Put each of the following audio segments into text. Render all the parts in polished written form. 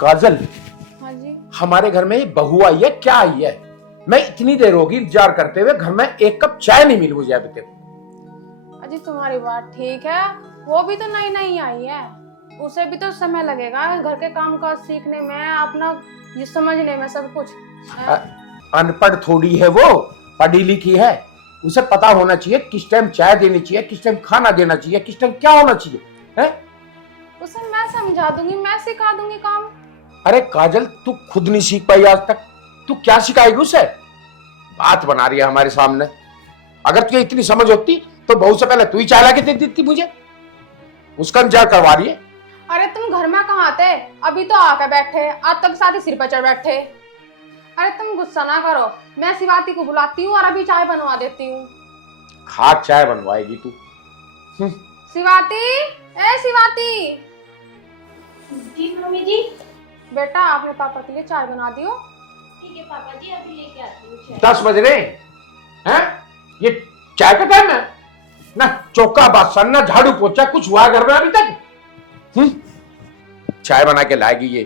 काजल, हाँ जी। हमारे घर में ये बहू आई है, क्या आई है? मैं इतनी देर होगी इंतजार करते हुए, घर में एक कप चाय नहीं मिली मुझे अभी तक। अजी तुम्हारी बात ठीक है, वो भी तो नई नई आई है, उसे भी तो समय लगेगा घर के काम काज सीखने में, अपना ये समझने में सब कुछ। अनपढ़ थोड़ी है वो, पढ़ी लिखी है। उसे पता होना चाहिए किस टाइम चाय देनी चाहिए, किस टाइम खाना देना चाहिए, किस टाइम क्या होना चाहिए है? उसे मैं समझा दूंगी, मैं सिखा दूंगी काम। अरे काजल, तू खुद नहीं सीख पाई आज तक, तू क्या सिखाएगी उसे? बात बना रही है हमारे सामने। अगर तुझे इतनी समझ होती तो बहुत से पहले तू ही चाय ला के दे देती मुझे। उसका इंतजार करवा रही है। अरे तुम घर में कहाँ थे? अभी तो आकर बैठे, आज तक साथ ही सिर पर चढ़ बैठे। अरे तुम गुस्सा ना करो, मैं शिवाती को बुलाती हूँ और अभी चाय बनवा देती हूँ। खाक चाय बनवाएगी तू? शिवाती, ए शिवाती। जी मम्मी जी। बेटा आपने पापा के लिए चाय बना दियो। ठीक है पापा जी, अभी लेके आती हूँ चाय। 10 बज रहे हैं, ये चाय का टाइम है ना? चौका बासन ना झाड़ू पोछा कुछ हुआ घर में अभी तक? चाय बना के लाएगी ये।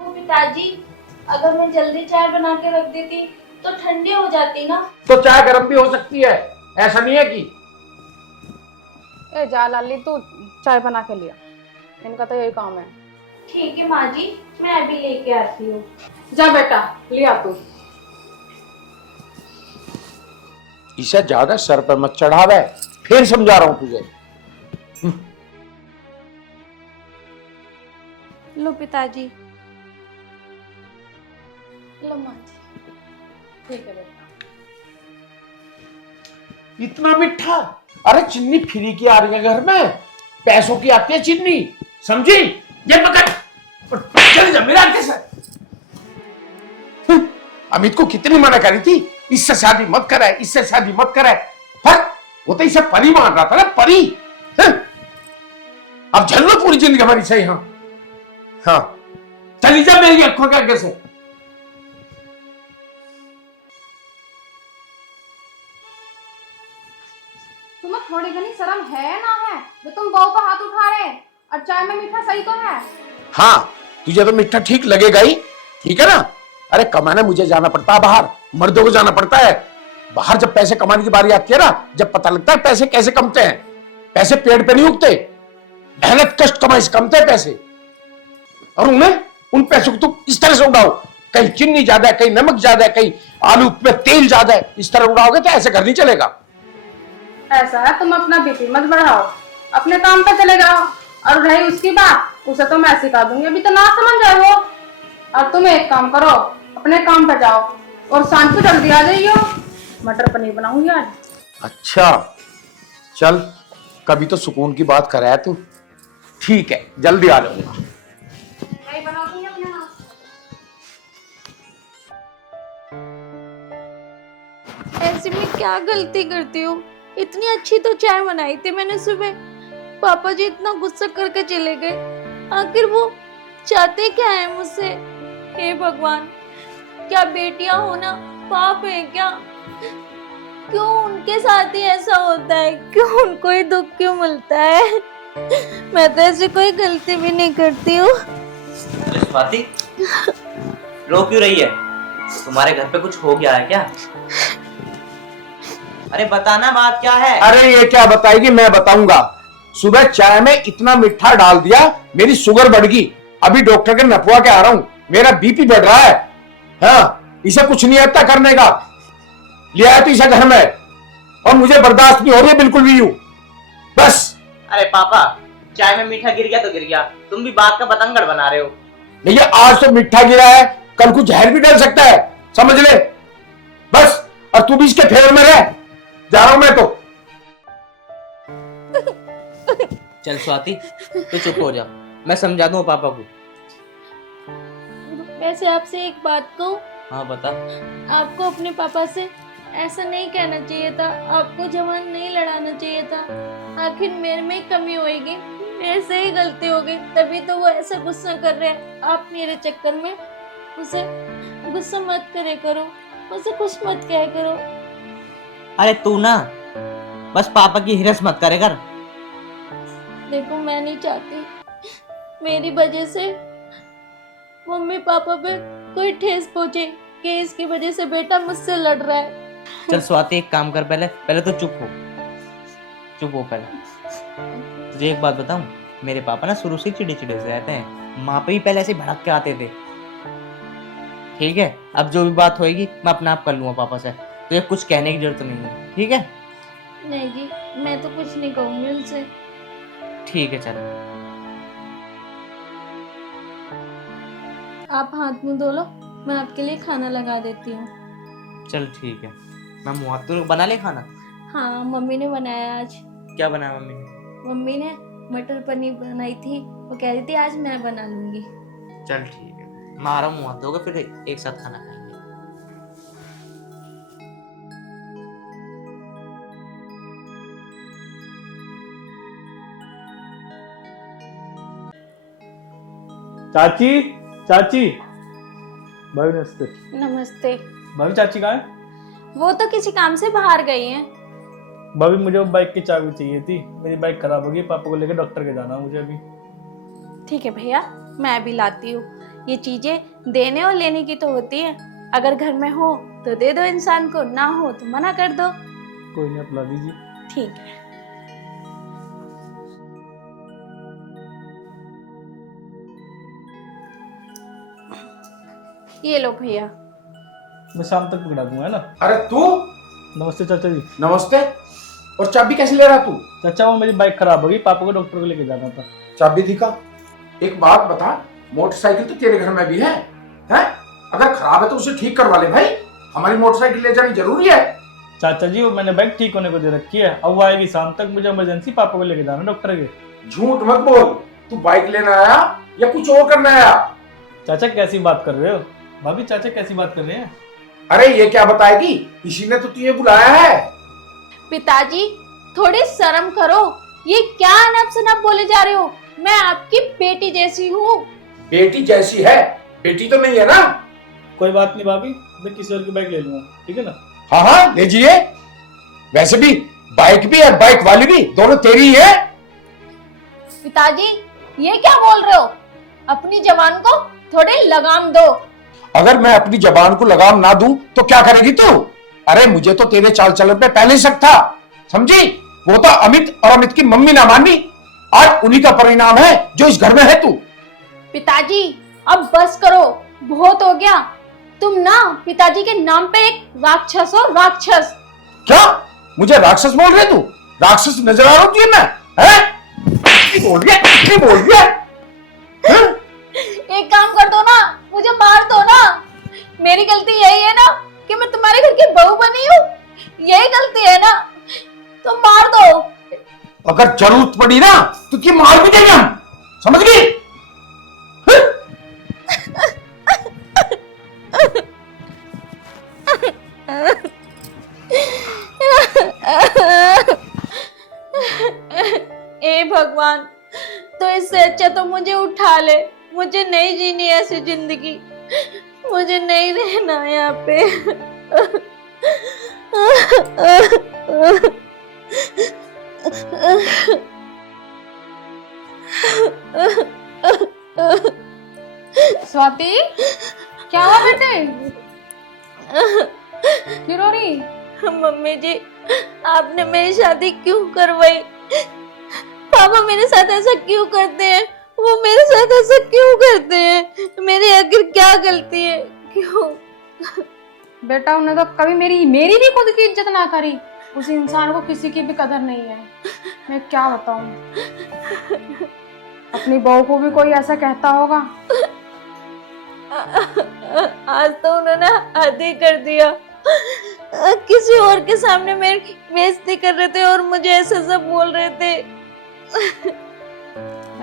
वो पिताजी, अगर मैं जल्दी चाय बना के रख देती तो ठंडी हो जाती ना। तो चाय गर्म भी हो सकती है, ऐसा नहीं है कि। ए जा लाली, तू चाय बना के लिया, इनका तो यही काम है। ठीक है माँ जी, मैं अभी लेके आती हूँ। जा बेटा लिया तू। इसे ज्यादा सर पर मत चढ़ावे, फिर समझा रहा हूं तुझे। लो पिताजी। लो माँ जी। ठीक है बेटा। इतना मीठा? अरे चीनी फ्री की आ रही है घर में, पैसों की आती है चीनी, समझी? ये पकड़ और चल जा मेरे आगे से। अमित को कितनी मना करी थी, इससे शादी मत करे, इससे शादी मत करे, पर वो तो इसे परी मान रहा था ना, परी। अब झल लो पूरी जिंदगी हमारी से। हाँ हाँ, चली जा मेरी आंखों के आगे से। तुम्हें थोड़ी घनी शर्म है ना है जो तुम बहू पर हाथ उठा रहे हैं? और चाय में मीठा सही तो है? हाँ, तुझे तो मीठा ठीक लगेगा ही, ठीक है ना? अरे कमाने मुझे जाना पड़ता है बाहर, मर्दों को जाना पड़ता है बाहर। जब पैसे कमाने की बारी आती है ना, जब पता लगता है पैसे कैसे कमते हैं। पैसे पेड़ पे नहीं उगते, मेहनत कष्ट कमाई से कमते हैं पैसे। और उन पैसों को तुम इस तरह से उड़ाओ, कहीं चीनी ज्यादा है, कहीं नमक ज्यादा है, कहीं आलू में तेल ज्यादा है, इस तरह उड़ाओगे तो ऐसे घर नहीं चलेगा। ऐसा है, तुम अपना बीपी मत बढ़ाओ, अपने काम पे चले जाओ। और रही उसकी बात, उसे तो मैं सिखा दूंगी, अभी तो ना समझ जाए वो। और तुम एक काम करो, अपने काम पे जाओ और शाम को जल्दी आ जाइयो, मटर पनीर बनाऊंगी आज। अच्छा चल, कभी तो सुकून की बात कर रहा है तू। ठीक है, जल्दी आ जाऊंगा। मैं बना दूंगी अपने हाथ से। ऐसे में क्या गलती करती हूँ? इतनी अच्छी तो चाय बनाई थी मैंने सुबह, पापा जी इतना गुस्सा करके चले गए। आखिर वो चाहते क्या है मुझसे? हे भगवान, क्या बेटियां होना पाप है क्या? क्यों उनके साथ ही ऐसा होता है? क्यों उनको ही दुख क्यों मिलता है? मैं तो ऐसी कोई गलती भी नहीं करती हूँ। स्वाति, रो क्यों रही है? तुम्हारे घर पे कुछ हो गया है क्या? अरे बताना, बात क्या है? अरे ये क्या बताएगी, मैं बताऊंगा। सुबह चाय में इतना मीठा डाल दिया, मेरी शुगर बढ़ गई। अभी डॉक्टर के नपवा के आ रहा हूं, मेरा बीपी बढ़ रहा है। हाँ, इसे कुछ नहीं आता करने का। ले आया तो इसे घर में, और मुझे बर्दाश्त नहीं हो रही है बिल्कुल भी यूं, बस। अरे पापा, चाय में मीठा गिर गया तो गिर गया, तुम भी बात का बतंगड़ बना रहे हो। नहीं, आज तो मीठा गिरा है, कल को जहर भी डल सकता है, समझ ले बस। और तू भी इसके फेवर में रह, जा रहा हूं मैं तो। चल स्वाति, तू चुप हो जा, मैं समझा दूं पापा को। वैसे आपसे एक बात कहूँ? हाँ बता। आपको अपने पापा से ऐसा नहीं कहना चाहिए था, आपको जवान नहीं लड़ाना चाहिए था। आखिर मेरे में कमी होएगी, मेरे से ही गलती हो गई, तभी तो वो ऐसा गुस्सा कर रहे हैं। आप मेरे चक्कर में उसे गुस्सा मत करे करो, उसे कुछ मत कह करो। अरे तू ना बस पापा की हिरस मत करे कर। देखो मैं नहीं चाहती मेरी वजह से मम्मी पापा पे कोई ठेस पहुंचे कि इसकी वजह से बेटा मुझसे लड़ रहा है। चल स्वाति, एक काम कर, पहले पहले तो चुप हो पहले। तुझे एक बात बताऊं, मेरे पापा ना शुरू से चिड़े से रहते हैं। माँ पे भी पहले ऐसे भड़क के आते थे। ठीक है, अब जो भी बात होएगी मैं अपने आप कर लूंगा पापा से, तुझे कुछ कहने की जरूरत नहीं है, ठीक है? नहीं जी, मैं तो कुछ नहीं कहूंगी उनसे। ठीक है चल। आप हाथ मुंह धो लो, मैं आपके लिए खाना लगा देती हूँ। चल ठीक है, मैं मुँह हाथ तो बना ले खाना। हाँ, मम्मी ने बनाया आज। क्या बनाया मम्मी ने? मम्मी ने मटर पनीर बनाई थी, वो कह रही थी आज मैं बना लूंगी। चल ठीक है, मैं आ रहा हूँ, मुँह हाथ धोकर फिर एक साथ खाना खाएंगे। चाची, चाची। भाभी नमस्ते। नमस्ते। भाभी चाची कहाँ है? वो तो किसी काम से बाहर गई हैं। भाभी मुझे वो बाइक की चाबी चाहिए थी, मेरी बाइक खराब हो गई, पापा को लेकर डॉक्टर के जाना मुझे अभी। ठीक है भैया, मैं भी लाती हूँ। ये चीजें देने और लेने की तो होती है, अगर घर में हो तो दे दो इंसान को, ना हो तो मना कर दो। कोई नहीं, आप ला दीजिए। ठीक है। ये लो भैया। मैं शाम तक पकड़ा दूंगा, है ना? अरे तू, नमस्ते चाचा जी। नमस्ते। और चाबी कैसे ले रहा तू? चाचा वो मेरी बाइक खराब हो गई, पापा को डॉक्टर को लेके जाना था। चाबी दिखा। एक बात बता, मोटरसाइकिल तो तेरे घर में भी है? अगर खराब है तो उसे ठीक करवा ले भाई, हमारी मोटरसाइकिल ले जानी जरूरी है। चाचा जी वो मैंने बाइक ठीक होने को दे रखी है, अब वो आएगी शाम तक, मुझे इमरजेंसी पापा को लेके जाना डॉक्टर के। झूठ मत बोल, तू बाइक लेने आया या कुछ और करने आया? चाचा कैसी बात कर रहे हो? भाभी चाचा कैसी बात कर रहे हैं? अरे ये क्या बताएगी, इसी ने तो तुझे बुलाया है। पिताजी थोड़ी शर्म करो, ये क्या अनप शनप बोले जा रहे हो? मैं आपकी बेटी जैसी हूँ। बेटी जैसी है, बेटी तो नहीं है ना? कोई बात नहीं भाभी, मैं किसी और की बाइक ले लूंगा, ठीक है ना? हाँ हाँ लीजिए, वैसे भी बाइक भी और बाइक वाली भी दोनों तेरी ही है। पिताजी ये क्या बोल रहे हो? अपनी जवान को थोड़ी लगाम दो। अगर मैं अपनी जबान को लगाम ना दूं तो क्या करेगी तू? अरे मुझे तो तेरे चाल चलन पे पहले ही शक था, समझी? वो तो अमित और अमित की मम्मी ना मानी, आज उन्हीं का परिणाम है जो इस घर में है तू। पिताजी अब बस करो, बहुत हो गया। तुम ना पिताजी के नाम पे एक राक्षस हो, राक्षस। क्या मुझे राक्षस बोल रहे तू? राक्षस नजर आ रहा हूं तुझे मैं? बोल रही है? एक काम कर दो ना, मुझे मार दो ना। मेरी गलती यही है ना कि मैं तुम्हारे घर की बहू बनी हूँ, यही गलती है ना, तो मार दो। अगर जरूरत पड़ी ना तो तुझे मार भी देंगे हम, समझ गई? ए भगवान, तो इससे अच्छा तो मुझे उठा ले, मुझे नहीं जीनी ऐसी जिंदगी, मुझे नहीं रहना यहाँ पे। स्वाति, क्या हुआ बेटे? क्यों रो रही? मम्मी जी, आपने मेरी शादी क्यों करवाई? पापा मेरे साथ ऐसा क्यों करते हैं? वो मेरे साथ ऐसा क्यों करते हैं? मेरी आखिर क्या गलती है? क्यों? बेटा उन्हें तो कभी मेरी भी खुद की इज्जत ना करी, उस इंसान को किसी की भी कदर नहीं है। मैं क्या बताऊं, अपनी बहू को भी कोई ऐसा कहता होगा? आज तो उन्होंने हद ही कर दिया, किसी और के सामने मेरी बेइज्जती कर रहे थे और मुझे ऐसे सब बोल रहे थे।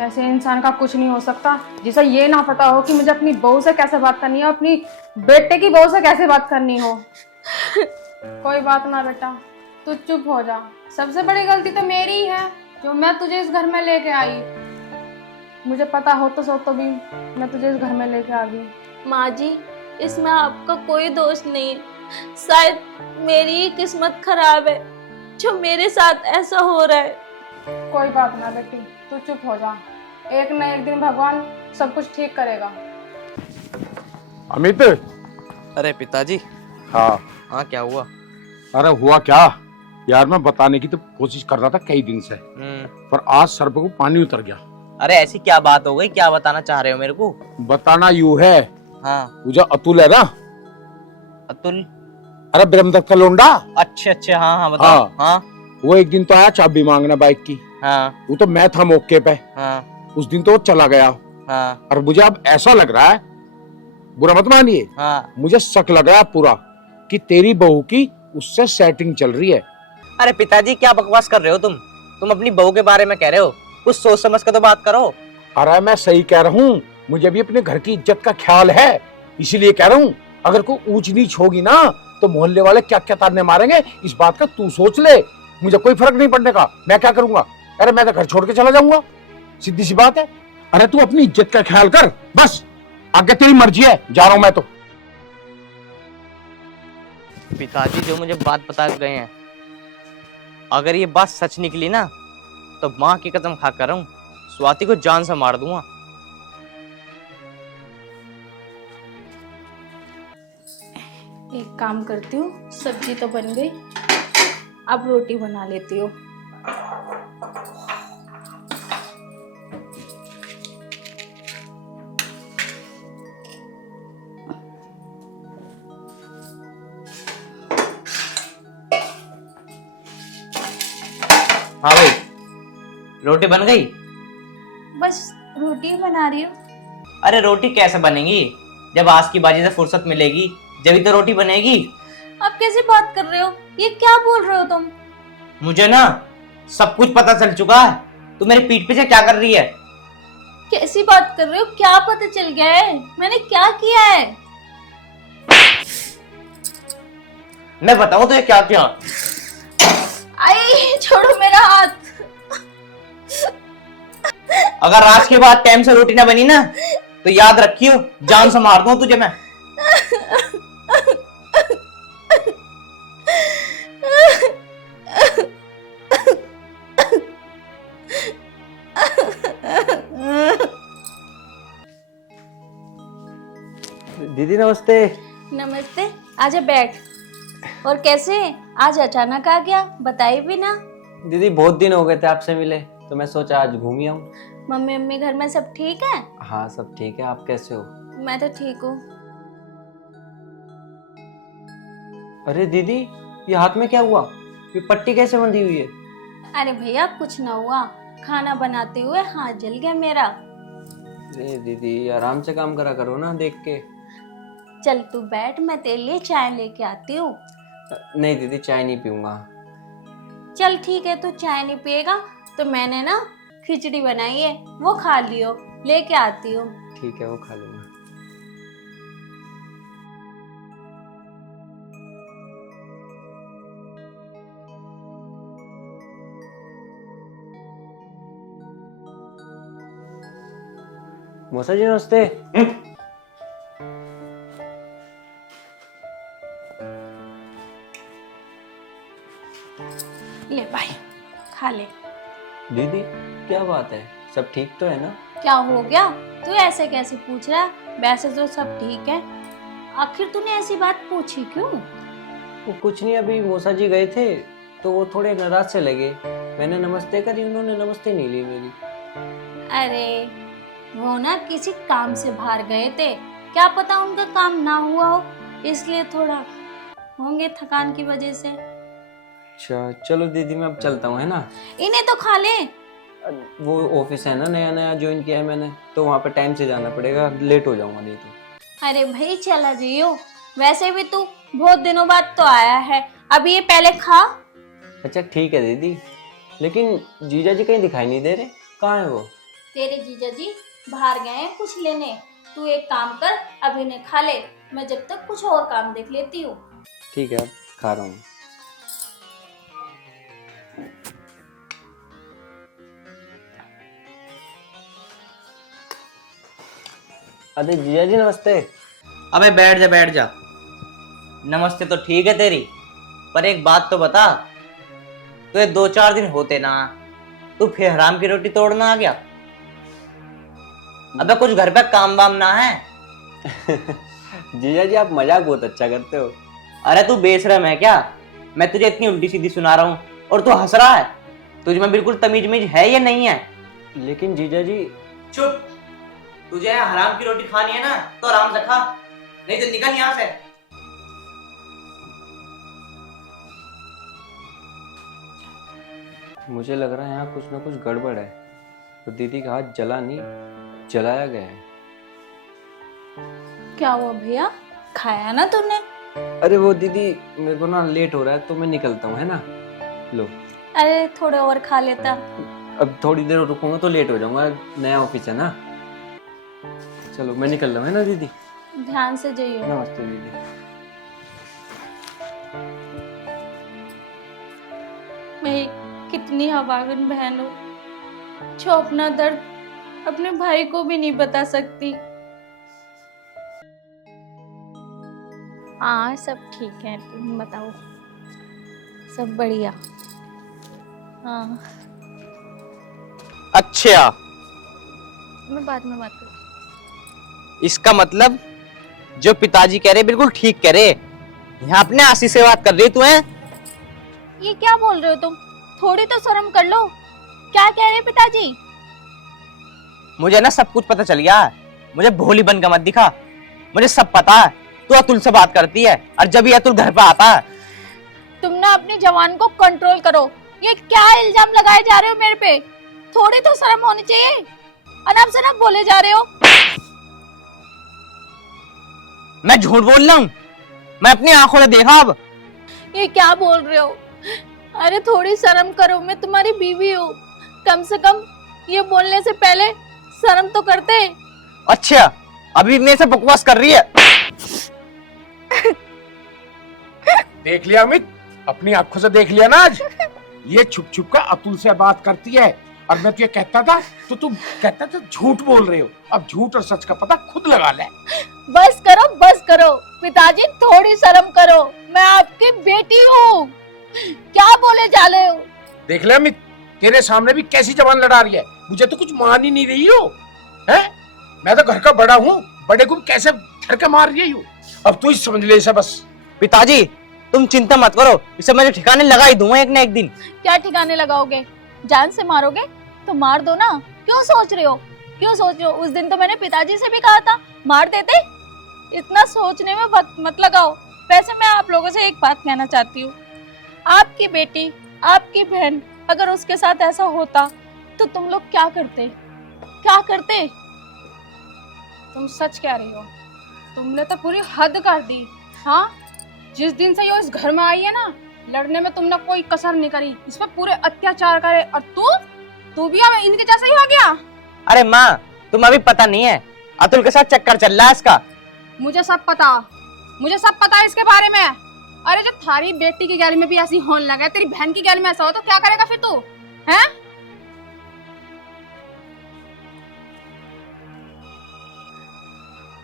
ऐसे इंसान का कुछ नहीं हो सकता जिसे ये ना पता हो कि मुझे अपनी बहू से कैसे बात करनी है, अपनी बेटे की बहू से कैसे बात करनी हो। कोई बात ना बेटा, तू चुप हो जा। सबसे बड़ी गलती तो मेरी ही है जो मैं तुझे इस घर में लेके आई। मुझे पता हो तो भी मैं तुझे इस घर में लेके आ गई। माँ जी, इसमें आपका कोई दोष नहीं है, शायद मेरी ही किस्मत खराब है जो मेरे साथ ऐसा हो रहा है। कोई बात ना बेटी, तू चुप हो जा, एक न एक दिन भगवान सब कुछ ठीक करेगा। अमित। अरे पिताजी। हाँ। हाँ क्या हुआ? अरे हुआ क्या यार, मैं बताने की तो कोशिश कर रहा था कई दिन से, पर आज सर पे को पानी उतर गया। अरे ऐसी क्या बात हो गई, क्या बताना चाह रहे हो मेरे को? बताना यूं है, हाँ। वो जो अतुल है ना, अतुल? अरे ब्रह्मदत्त का लोंडा। अच्छे अच्छे, हाँ हाँ बताओ। हाँ। हाँ वो एक दिन तो आया चाबी मांगने बाइक की। हाँ वो तो मैं था मौके पे। हाँ उस दिन तो वो चला गया। हाँ और मुझे अब ऐसा लग रहा है, बुरा मत मानिए, हाँ। मुझे शक लग रहा है पूरा कि तेरी बहू की उससे सेटिंग चल रही है। अरे पिताजी क्या बकवास कर रहे हो तुम अपनी बहू के बारे में कह रहे हो, कुछ सोच समझ कर तो बात करो। अरे मैं सही कह रहा हूँ, मुझे भी अपने घर की इज्जत का ख्याल है, इसीलिए कह रहा हूँ। अगर कोई ऊंच नीच होगी ना तो मोहल्ले वाले क्या क्या ताने मारेंगे, इस बात का तू सोच ले। मुझे कोई फर्क नहीं पड़ने का, मैं क्या करूंगा? अरे मैं तो घर छोड़ के चला जाऊंगा, सीधी सी बात है। अरे तू अपनी इज्जत का ख्याल कर बस, आगे तेरी मर्जी है, जा रहा हूं मैं तो। पिताजी जो मुझे बात बता गए हैं, अगर ये बात सच निकली ना तो माँ की कसम खा कर हूँ, स्वाति को जान से मार दूंगा। एक काम करती हूँ, सब्जी तो बन गई, अब रोटी बना लेती हूँ। हाँ भाई, रोटी बन गई? बस रोटी बना रही हूँ। अरे रोटी कैसे बनेगी, जब आज की बाजी से फुर्सत मिलेगी जब तो रोटी बनेगी। आप कैसे बात कर रहे हो, ये क्या बोल रहे हो तुम? मुझे ना सब कुछ पता चल चुका है, तू मेरे पीठ पीछे क्या कर रही है? कैसी बात कर रहे हो, क्या पता चल गया है, मैंने क्या किया है? मैं बताऊं तो ये क्या किया? आई छोड़ो मेरा हाथ। अगर आज के बाद टाइम से रोटी ना बनी ना तो याद रखियो, जान से मार दूं तुझे मैं। दीदी नमस्ते। नमस्ते, आजा बैठ। और कैसे आज अचानक आ गया, बताइए भी ना। दीदी बहुत दिन हो गए थे आपसे मिले, तो मैं सोचा आज घूम ही आऊं। मम्मी मम्मी घर में सब ठीक है? हाँ सब ठीक है, आप कैसे हो? मैं तो ठीक हूँ। अरे दीदी ये हाथ में क्या हुआ, ये पट्टी कैसे बंधी हुई है? अरे भैया कुछ ना हुआ, खाना बनाते हुए हाथ जल गया मेरा। अरे दीदी आराम से काम करा करो ना, देख के। चल तू बैठ, मैं तेरे लिए चाय लेके आती हूँ। नहीं दीदी चाय नहीं पीऊंगा। चल ठीक है, तू चाय नहीं पिएगा तो मैंने ना खिचड़ी बनाई है, वो खा लियो, लेके आती हूँ। ठीक है वो खा लूंगा। मौसा जी नमस्ते। ले भाई खा ले। दीदी क्या बात है, सब ठीक तो है ना? क्या हो गया, तू ऐसे कैसे पूछ रहा है? वैसे तो सब ठीक है, आखिर तूने ऐसी बात पूछी क्यों? वो कुछ नहीं, अभी मौसा जी गए थे तो वो थोड़े नाराज से लगे, मैंने नमस्ते करी, उन्होंने नमस्ते नहीं ली मेरी। अरे वो ना किसी काम से बाहर गए थे, क्या पता उनका काम ना हुआ हो, इसलिए थोड़ा होंगे थकान की वजह से। अच्छा चलो दीदी मैं अब चलता हूँ, है ना? इन्हें तो खा ले। वो ऑफिस है ना, नया नया ज्वाइन किया है मैंने, तो वहाँ पे टाइम से जाना पड़ेगा, लेट हो जाऊंगा नहीं तो। अरे भाई चला जाइयो, वैसे भी तू बहुत दिनों बाद तो आया है, अब ये पहले खा। अच्छा ठीक है दीदी, लेकिन जीजा जी कहीं दिखाई नहीं दे रहे, कहाँ है वो? तेरे जीजा जी बाहर गए हैं कुछ लेने, तू एक काम कर अब इन्हें खा ले, मैं जब तक कुछ और काम देख लेती हूँ। ठीक है अब खा रहा हूँ। अरे जीजा जी नमस्ते। अबे बैठ जा। नमस्ते तो ठीक है तेरी, पर एक बात तो बता, तो ये 2-4 दिन होते ना तू फिर हराम की रोटी तोड़ना आ गया? अबे कुछ घर पे काम वाम ना है? जीजा जी आप मजाक बहुत अच्छा करते हो। अरे तू बेशरम है क्या? मैं तुझे इतनी उल्टी सीधी सुना रहा हूँ और तू हंस रहा है। तुझ में बिल्कुल तमीज मीज है या नहीं है? लेकिन जीजा जी चुप। तुझे हराम की रोटी खानी है ना तो आराम से खा, नहीं तो निकल यहाँ से। मुझे लग रहा है यहाँ कुछ ना कुछ गड़बड़ है। तो दीदी का हाथ जला नहीं, जलाया गया है। क्या हुआ भैया, खाया ना तूने? अरे वो दीदी, मेरे को ना लेट हो रहा है तो मैं निकलता हूँ, है ना। लो, अरे थोड़े और खा लेता। अब थोड़ी देर रुकूंगा तो लेट हो जाऊंगा, नया ऑफिस है ना। चलो मैं निकल रहा हूँ, है ना दीदी। ध्यान से जाइए। नमस्ते दीदी। मैं कितनी अभागन बहन हूँ जो अपना दर्द अपने भाई को भी नहीं बता सकती। हाँ सब ठीक है, तुम बताओ। सब बढ़िया। हाँ अच्छा, मैं बाद में बात करूँ। इसका मतलब जो पिताजी कह रहे बिल्कुल ठीक कह रहे। यहाँ अपने आशीष से बात कर रही तू है? ये क्या बोल रहे हो तुम? थोड़ी तो शर्म कर लो। क्या कह रहे पिताजी? मुझे ना सब कुछ पता चल गया है। मुझे भोली बनकर मत दिखा, मुझे सब पता है। तू अतुल से बात करती है और जब ये अतुल घर पे आता है। तुम ना अपनी जवान को कंट्रोल करो। ये क्या इल्जाम लगाए जा रहे हो मेरे पे? थोड़ी तो शर्म होनी चाहिए। अनाप शनाप बोले जा रहे हो। मैं झूठ बोल रहा हूँ? मैं अपनी आंखों से देखा। अब ये क्या बोल रहे हो? अरे थोड़ी शर्म करो, मैं तुम्हारी बीवी हूँ। कम से कम ये बोलने से पहले शर्म तो करते। अच्छा, अभी मेरे से बकवास कर रही है। देख लिया अमित, अपनी आंखों से देख लिया ना आज। ये छुप छुप कर अतुल से बात करती है और मैं तुझे कहता था तो तू कहता था झूठ बोल रहे हो। अब झूठ और सच का पता खुद लगा ले। बस करो, बस करो पिताजी, थोड़ी शर्म करो। मैं आपकी बेटी हूँ। क्या बोले जा रहे हो? देख ले अमित, तेरे सामने भी कैसी जबान लड़ा रही है। मुझे तो कुछ मान ही नहीं रही हो, हैं? मैं तो घर का बड़ा हूँ, बड़े को कैसे धर के मार रही हूँ। अब तू ही समझ ले इसे बस। पिताजी तुम चिंता मत करो, इसे मैं ठिकाने लगा ही दूंगा एक ना एक दिन। क्या ठिकाने लगाओगे? जान से मारोगे तो मार दो ना। क्यों सोच रहे हो? क्यों सोच रहे हो? उस दिन तो मैंने पिताजी से भी कहा था मार देते। इतना सोचने में वक्त मत लगाओ। वैसे मैं आप लोगों से एक बात कहना चाहती हूँ। आपकी बेटी, आपकी बहन, अगर उसके साथ ऐसा होता तो तुम लोग क्या करते? क्या करते? तुम सच कह रही हो। तुमने तो पूरी हद कर दी। हाँ, जिस दिन से ये इस घर में आई है ना, लड़ने में तुमने कोई कसर नहीं करी। इस पर पूरे अत्याचार करे। और तू भी अब इनके जैसा ही हो गया। अरे माँ, तुम अभी पता नहीं है, अतुल के साथ चक्कर चल रहा है इसका। मुझे सब पता है इसके बारे में। अरे जब थारी बेटी की गैल में भी ऐसी होने लगा, तेरी बहन की गैल में ऐसा हो तो क्या करेगा फिर तू? हैं?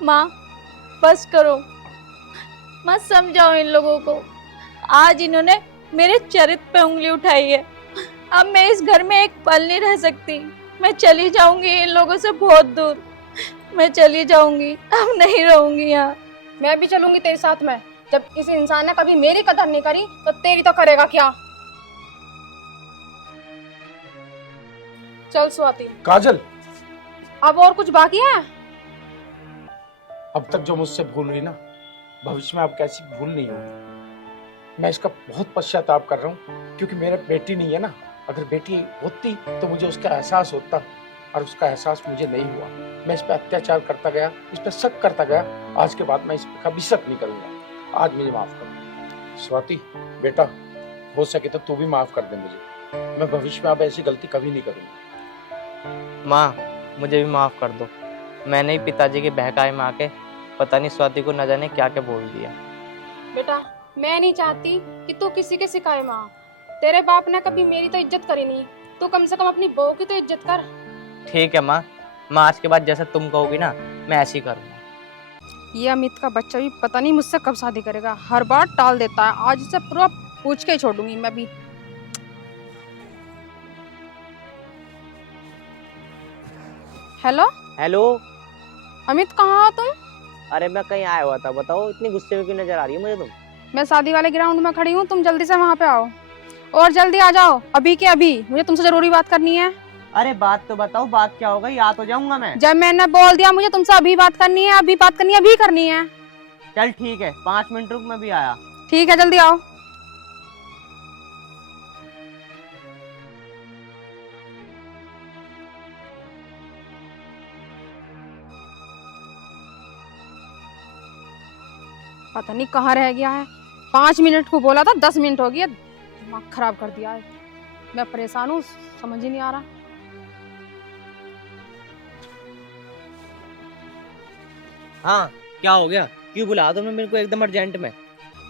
माँ बस करो, मत समझाओ इन लोगों को। आज इन्होंने मेरे चरित्र पे उंगली उठाई है। अब मैं इस घर में एक पल नहीं रह सकती। मैं चली जाऊंगी इन लोगों से बहुत दूर। मैं चली जाऊंगी, अब नहीं रहूंगी यहाँ। मैं भी चलूंगी तेरे साथ में। जब इस इंसान ने कभी मेरी कदर नहीं करी तो तेरी तो करेगा क्या? चल स्वाति, काजल, अब और कुछ बाकी है? अब तक जो मुझसे भूल हुई ना, भविष्य में अब कैसी भूल नहीं होगी। मैं इसका बहुत पश्चाताप कर रहा हूँ, क्योंकि मेरे बेटी नहीं है ना। अगर बेटी होती तो मुझे उसका एहसास होता, और उसका एहसास मुझे नहीं हुआ। मैं इस पर अत्याचार करता गया, इस पर शक करता गया। आज के बाद मैं इस पर कभी शक नहीं करूंगा। आज मुझे माफ कर स्वाति। बेटा, हो सके तो तू भी माफ कर दे मुझे। मैं भविष्य में अब ऐसी गलती कभी नहीं करूंगा। माँ मुझे भी माफ कर दो। मैंने ही पिताजी के बहकाए में आके पता नहीं स्वाति को न जाने क्या क्या बोल दिया। बेटा, मैं नहीं चाहती कि तू किसी के शिकायत में आ। तेरे बाप ने कभी मेरी तो इज्जत करी नहीं, तू कम से कम अपनी बहू की तो इज्जत कर। ठीक है माँ, मैं आज के बाद जैसा तुम कहोगी ना मैं ऐसे ही करूँगा। ये अमित का बच्चा भी पता नहीं मुझसे कब शादी करेगा। हर बार टाल देता है। आज इसे पूरा पूछ के ही छोड़ूंगी मैं भी। हेलो हेलो, अमित, कहाँ हो तुम? अरे मैं कहीं आया हुआ था, बताओ इतनी गुस्से में क्यों नजर आ रही है मुझे तुम? मैं शादी वाले ग्राउंड में खड़ी हूँ, तुम जल्दी से वहाँ पे आओ और जल्दी आ जाओ, अभी के अभी। मुझे तुमसे जरूरी बात करनी है। अरे बात तो बताओ, बात क्या होगा? आ तो जाऊंगा मैं। जब मैंने बोल दिया मुझे तुमसे अभी बात करनी है, अभी बात करनी है, अभी करनी है। चल ठीक है, 5 मिनट रुक, मैं भी आया। ठीक है, जल्दी आओ। पता नहीं कहाँ रह गया है। 5 मिनट को बोला था, 10 मिनट हो गया। दिमाग खराब कर दिया है। मैं परेशान हूँ, समझ ही नहीं आ रहा। हाँ, क्या हो गया? क्यों बुलाया तुमने मेरे को एकदम अर्जेंट में?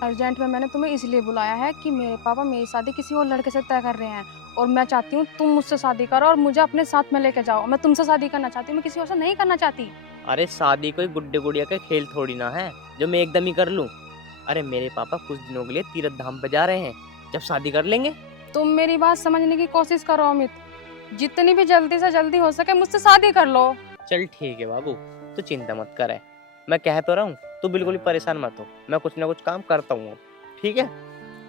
अर्जेंट में मैंने तुम्हें इसलिए बुलाया है कि मेरे पापा मेरी शादी किसी और लड़के से तय कर रहे हैं और मैं चाहती हूँ तुम मुझसे शादी करो और मुझे अपने साथ में लेके जाओ। मैं तुमसे शादी करना चाहती हूँ, मैं किसी और से नहीं करना चाहती। अरे शादी कोई गुड्डे गुड़िया का खेल थोड़ी ना है जो मैं एकदम ही कर लूं। अरे मेरे पापा कुछ दिनों के लिए तीर्थ धाम पे जा रहे हैं, जब शादी कर लेंगे। तुम मेरी बात समझने की कोशिश करो अमित। जितनी भी जल्दी से जल्दी हो सके मुझसे शादी कर लो। चल ठीक है बाबू, तू चिंता मत कर। मैं कह तो रहा हूँ, तू बिल्कुल ही परेशान मत हो। मैं कुछ ना कुछ काम करता हूँ, ठीक है?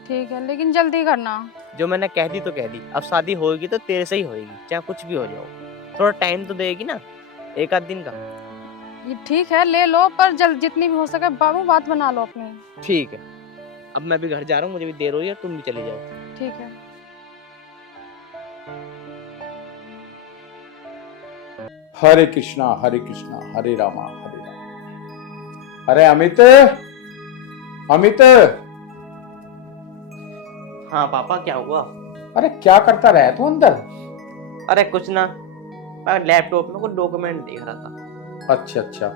ठीक है, लेकिन जल्दी करना। जो मैंने कह दी तो कह दी। अब शादी होगी तो तेरे से ही होगी, चाहे कुछ भी हो जाओ। थोड़ा टाइम तो देगी ना, 1 आध दिन का। ये ठीक है, ले लो, पर जल्द जितनी भी हो सके बाबू बात बना लो अपनी। ठीक है, अब मैं भी घर जा रहा हूँ, मुझे भी देर हो रही है, तुम भी चले जाओ। ठीक है। हरे कृष्णा हरे रामा हरे रामा। अरे अमित, अमित, हाँ पापा, क्या हुआ? अरे क्या करता रहा तू अंदर? अरे कुछ ना, मैं लैपटॉप में कुछ डॉक्यूमेंट देख रहा था। अच्छा अच्छा,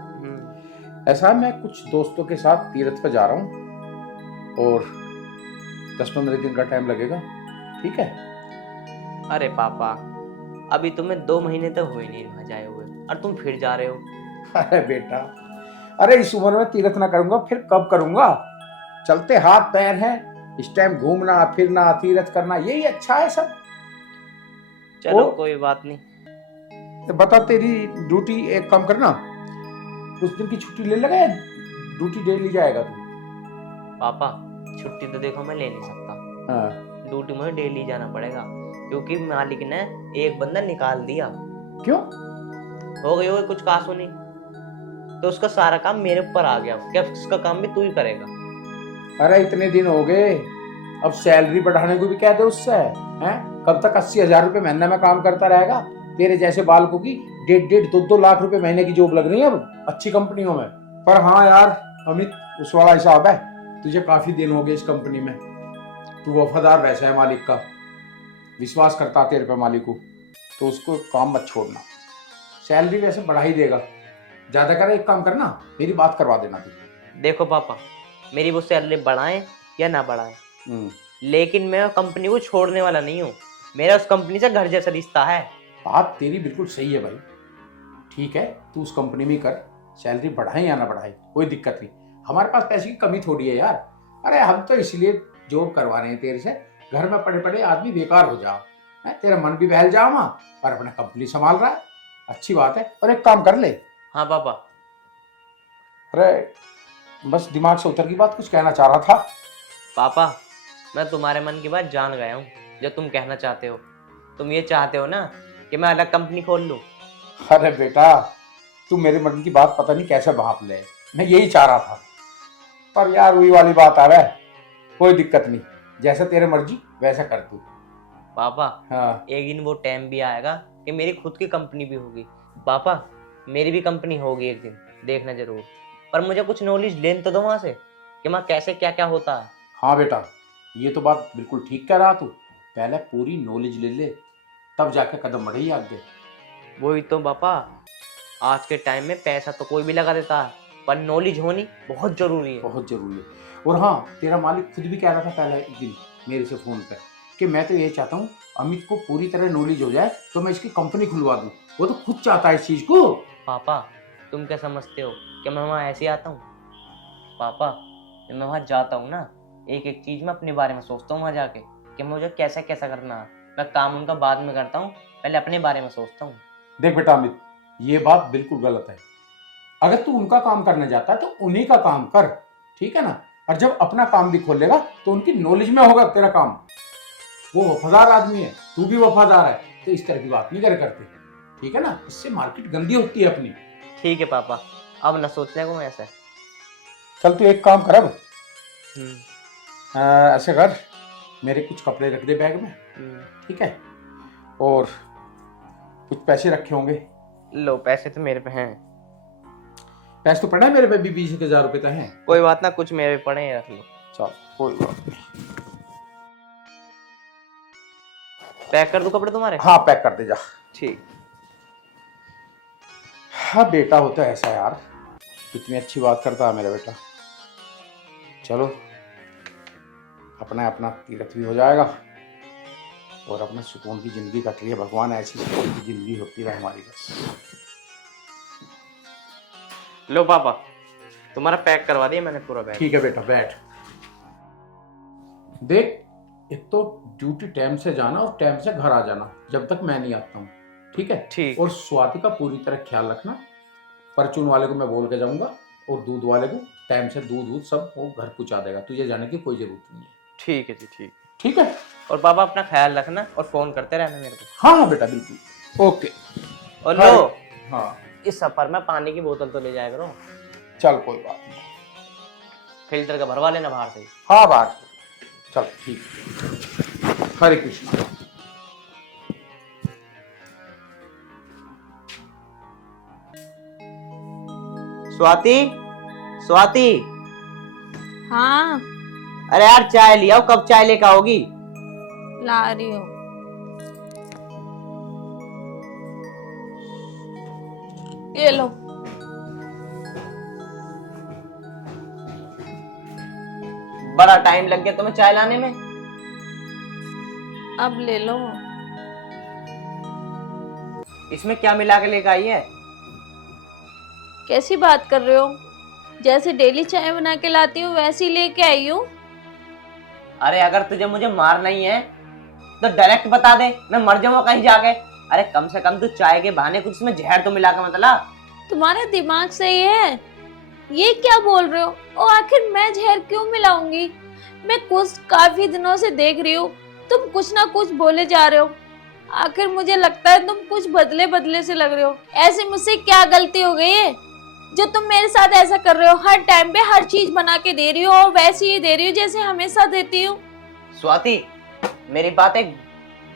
ऐसा है, मैं कुछ दोस्तों के साथ तीर्थ पे जा रहा हूँ और 10-15 दिन का टाइम लगेगा, ठीक है? अरे पापा, अभी तुम्हें 2 महीने तो हुए नहीं वहां जाए हुए और तुम फिर जा रहे हो। अरे बेटा, अरे इस उम्र में तीर्थ ना करूंगा फिर कब करूंगा? चलते हाथ पैर हैं, इस टाइम घूमना फिरना तीर्थ करना यही अच्छा है सब। चलो कोई बात नहीं। तो बता, तेरी ड्यूटी एक काम करना, कुछ दिन की छुट्टी ले लेगा या ड्यूटी डेली जाएगा तू? पापा छुट्टी तो देखो मैं ले नहीं सकता। हाँ। ड्यूटी मुझे डेली जाना पड़ेगा क्योंकि मालिक ने एक बंदा निकाल दिया। क्यों? हो गई कुछ कासुनी, तो उसका सारा काम मेरे ऊपर आ गया। क्या उसका काम भी तू ही करेगा? अरे इतने दिन हो गए, अब सैलरी बढ़ाने को भी कह दे उससे, हैं? कब तक 80,000 रुपए महीने में काम करता रहेगा? तेरे जैसे बालकों की 1.5 2 लाख रुपए महीने की जॉब लग रही है अब अच्छी कंपनियों में। पर हाँ यार अमित, उस वाला हिसाब है, तुझे काफी दिन हो गए इस कंपनी में, तू वफादार वैसा है मालिक का, विश्वास करता तेरे पे मालिक को, तो उसको काम मत छोड़ना। सैलरी वैसे बढ़ा ही देगा, ज्यादा कर एक काम करना, मेरी बात करवा देना तू। देखो पापा, मेरी वो सैलरी बढ़ाएं या ना बढ़ाएं, लेकिन मैं कंपनी को छोड़ने वाला नहीं हूँ। मेरा उस कंपनी से घर जैसा रिश्ता है। बात तेरी बिल्कुल सही है भाई, ठीक है, तू उस कंपनी में कर, सैलरी बढ़ाए या ना बढ़ाए कोई दिक्कत नहीं, हमारे पास पैसे की कमी थोड़ी है यार। अरे हम तो इसलिए जॉब करवा रहे हैं तेरे से, घर में पड़े पड़े आदमी बेकार हो जाओ, तेरा मन भी बहल जाओ वहाँ, और अपना कंपनी संभाल रहा है, अच्छी बात है। और एक काम कर ले। हाँ पापा। अरे बस दिमाग से उतर की बात, कुछ कहना चाह रहा था। पापा मैं तुम्हारे मन की बात जान गया हूँ, जो तुम कहना चाहते हो। तुम ये चाहते हो ना कि मैं अलग कंपनी खोल लूँ? अरे बेटा, तू मेरे मन की बात पता नहीं कैसे भाप ले, मैं यही चाह रहा था, पर यार वही वाली बात आ रहा है। कोई दिक्कत नहीं, जैसा तेरे मर्जी वैसा कर तू। पापा हाँ। एक दिन वो टाइम भी आएगा कि मेरी खुद की कंपनी भी होगी। पापा मेरी भी कंपनी होगी एक दिन, देखना जरूर, पर मुझे कुछ नॉलेज लेने तो दो वहां से कि वहाँ कैसे क्या क्या होता है। हाँ बेटा, ये तो बात बिल्कुल ठीक कह रहा तू, पहले पूरी नॉलेज ले ले, तब जाके कदम बढ़े आगे। वही तो पापा, आज के टाइम में पैसा तो कोई भी लगा देता है, पर नॉलेज होनी बहुत जरूरी है। बहुत जरूरी है। और हाँ, तेरा मालिक खुद भी कह रहा था पहले एक दिन मेरे से फोन पे कि मैं तो ये चाहता हूँ अमित को पूरी तरह नॉलेज हो जाए तो मैं इसकी कंपनी खुलवा दूँ। वो तो खुद चाहता है इस चीज को। पापा तुम क्या समझते हो कि मैं वहाँ ऐसे आता हूँ? पापा जब मैं वहाँ जाता हूँ ना, एक एक चीज मैं अपने बारे में सोचता हूँ वहाँ जाके कि मुझे कैसा कैसा करना है। मैं काम उनका बाद में करता हूँ, पहले अपने बारे में सोचता हूँ। देख बेटा अमित, ये बात बिल्कुल गलत है। अगर तू उनका काम करने जाता है तो उन्हीं का काम कर, ठीक है ना। और जब अपना काम भी खोलेगा तो उनकी नॉलेज में होगा तेरा काम। वो वफादार आदमी है, तू भी वफादार है, तो इस तरह की बात नहीं कर करते, ठीक है ना। इससे मार्केट गंदी होती है अपनी। ठीक है पापा, अब न सोचने को ऐसे। चल तू एक काम कर, अब हम्म, ऐसे कर, मेरे कुछ कपड़े रख दे बैग में, ठीक है, और कुछ पैसे रखे होंगे। लो पैसे तो मेरे पे हैं। पैसे तो पड़ा है मेरे पे भी, 20,000 रुपए तो हैं। कोई बात ना, कुछ मेरे पे पड़े हैं, रख लो। चल कोई बात नहीं। पैक कर दूं कपड़े तुम्हारे? हाँ पैक कर दे जा। ठीक। हाँ बेटा होता है ऐसा यार, कितनी अच्छी बात करता है मेरा बेटा। चलो अपना अपना तीर्थ भी हो जाएगा और अपना सुकून की जिंदगी कट रही है। भगवान ऐसी सुकून की जिंदगी होती है हमारी बस। लो पापा, तुम्हारा पैक करवा दिया मैंने पूरा बैग। ठीक है बेटा बैठ। देख एक तो ड्यूटी टाइम से जाना और टाइम से घर आ जाना जब तक मैं नहीं आता हूँ, ठीक है। ठीक। और स्वाति का पूरी तरह ख्याल रखना। परचून वाले को मैं बोल के जाऊंगा और दूध वाले को टाइम से दूध सब वो घर पहुंचा देगा, तुझे जाने की कोई जरूरत नहीं है। ठीक है जी, ठीक। ठीक है। और पापा अपना ख्याल रखना और फोन करते रहना मेरे को। हाँ हाँ बेटा बिल्कुल, ओके। और लो, हाँ इस सफर में पानी की बोतल तो ले जाया करो। चल कोई बात नहीं। फिल्टर का भरवा लेना बाहर से ही। हाँ बात चल ठीक। हरे कृष्णा। स्वाति, स्वाति, हाँ अरे यार चाय लिया, कब चाय लेकर आओगी? ला रही हूँ। ये लो। बड़ा टाइम लग गया तुम्हें चाय लाने में। अब ले लो। इसमें क्या मिला के लेकर आई है? कैसी बात कर रहे हो? जैसे डेली चाय बना के लाती हूँ वैसी लेके आई हूँ। अरे अगर तुझे मुझे मारना ही है तो डायरेक्ट बता दे, मैं मर जाऊंगा कहीं जाके। अरे कम से कम तू चाय के बहाने कुछ इसमें जहर तो मिला के मतलब। तुम्हारा दिमाग सही है? ये क्या बोल रहे हो? और आखिर मैं जहर क्यों मिलाऊंगी? मैं कुछ काफी दिनों से देख रही हूँ, तुम कुछ ना कुछ बोले जा रहे हो। आखिर मुझे लगता है तुम कुछ बदले बदले से लग रहे हो। ऐसे मुझसे क्या गलती हो गई है जो तुम मेरे साथ ऐसा कर रहे हो? हर टाइम पे हर चीज बना के दे रही हो और वैसी ही दे रही हो जैसे हमेशा देती हूँ। स्वाति, मेरी बात एक